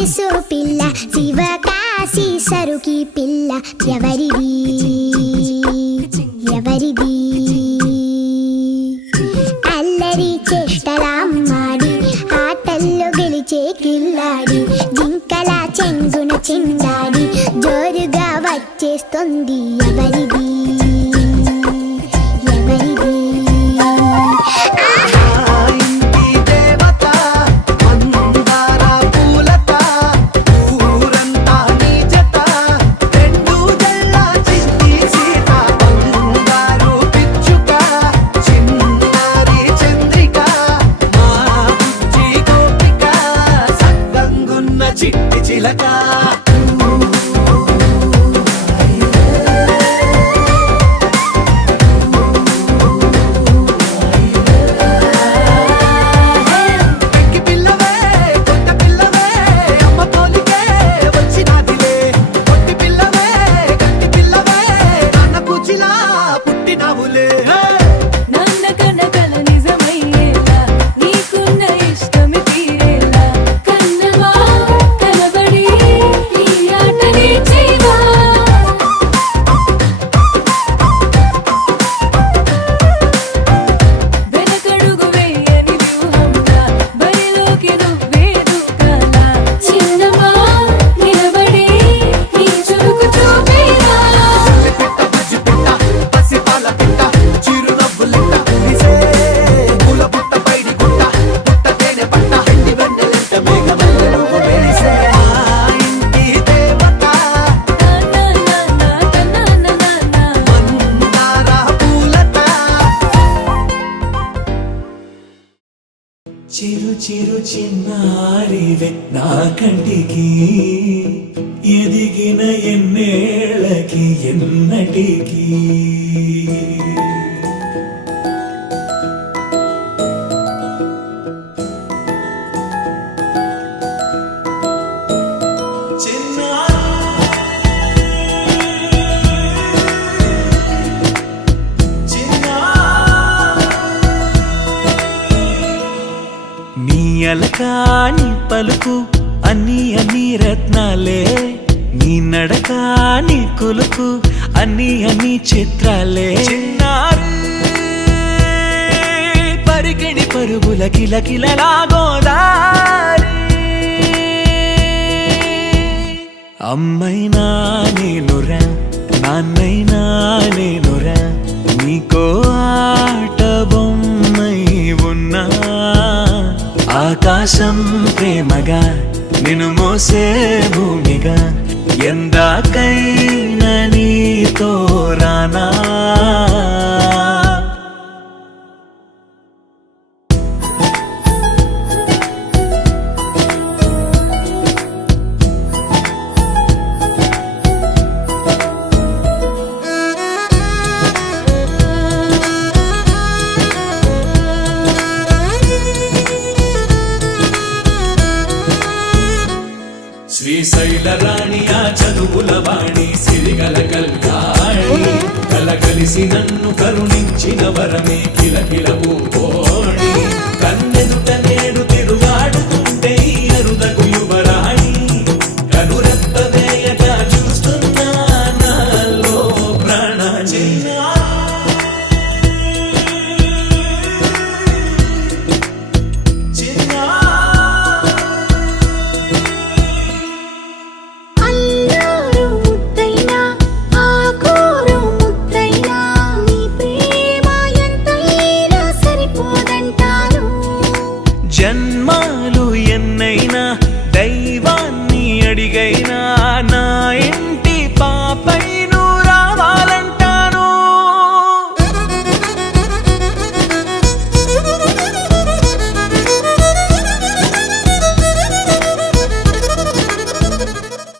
తెలుసు పిల్ల శివకాశి సరుకి పిల్ల ఎవరిది ఎవరిది అల్లరి చేష్టలామ్మాడి ఆటల్లో గెలిచే కిల్లాడి జింకల చెంగున చిందాడి జోరుగా వచ్చేస్తుంది ఎవరిది ఎవరిది చిరు చిరు చిన్నారివే నా కంటికి ఎదిగిన ఎన్నేళ్ళకి ఎన్నటికి అలకాని పలుకు అన్ని అన్ని రత్నాలే నీ నడకాని కులుకు అన్ని అన్ని చిత్రాలే పరికిణి పరుగుల కిలకిలలాగోదారి అమ్మైనా నేనురా నాన్నైనా నేనురా నీకో ఆట బొమ్మై ఉన్నా ఆకాశం ప్రేమగా నిన్ను మోసే భూమిగా ఎందాకైనా నీతో రానా శ్రీశైల రాణియా చదువుల వాణి సిరిగల కల్గాణి కలగలిసి నన్ను కరుణించిన వరమే కిలకిలవు